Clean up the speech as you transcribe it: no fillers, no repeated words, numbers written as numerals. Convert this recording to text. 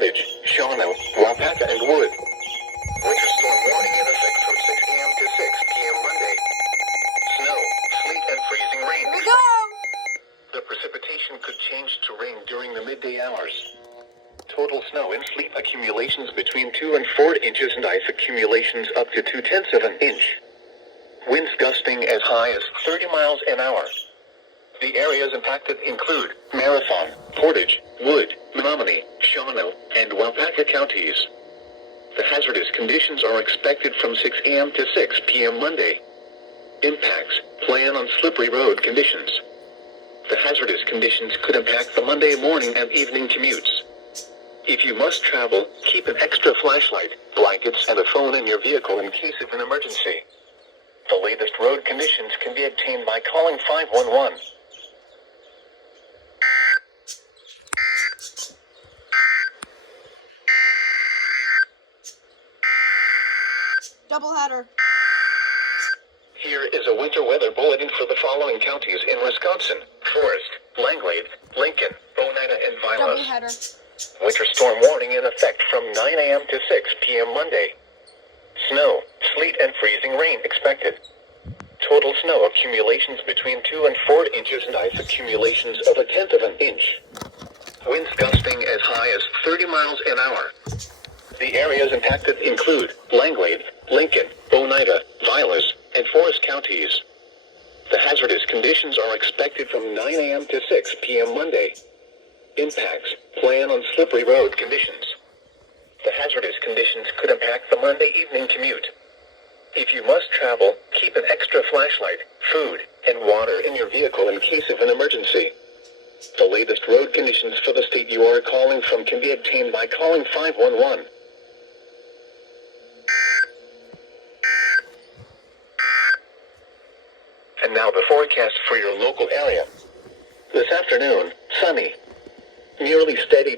Portage, Shawano, Wapaka, and Wood. Winter storm warning in effect from 6 a.m. to 6 p.m. Monday. Snow, sleet, and freezing rain. Here we go! The precipitation could change to rain during the midday hours. Total snow and sleet accumulations between 2 and 4 inches and ice accumulations up to 0.2 of an inch. Winds gusting as high as 30 miles an hour. The areas impacted include Marathon, Portage, Wood, Menominee, Shawano, and Wapaka counties. The hazardous conditions are expected from 6 a.m. to 6 p.m. Monday. Impacts: plan on slippery road conditions. The hazardous conditions could impact the Monday morning and evening commutes. If you must travel, keep an extra flashlight, blankets, and a phone in your vehicle in case of an emergency. The latest road conditions can be obtained by calling 511. Doubleheader. Here is a winter weather bulletin for the following counties in Wisconsin: Forest, Langlade, Lincoln, Oneida, and Vilas. Doubleheader. Winter storm warning in effect from 9 a.m. to 6 p.m. Monday. Snow, sleet, and freezing rain expected. Total snow accumulations between 2 and 4 inches and ice accumulations of 0.1 of an inch. Winds gusting as high as 30 miles an hour. The areas impacted include Langlade, Lincoln, Oneida, Vilas, and Forest counties. The hazardous conditions are expected from 9 a.m. to 6 p.m. Monday. Impacts: plan on slippery road conditions. The hazardous conditions could impact the Monday evening commute. If you must travel, keep an extra flashlight, food, and water in your vehicle in case of an emergency. The latest road conditions for the state you are calling from can be obtained by calling 511. And now the forecast for your local area. This afternoon, sunny. Nearly steady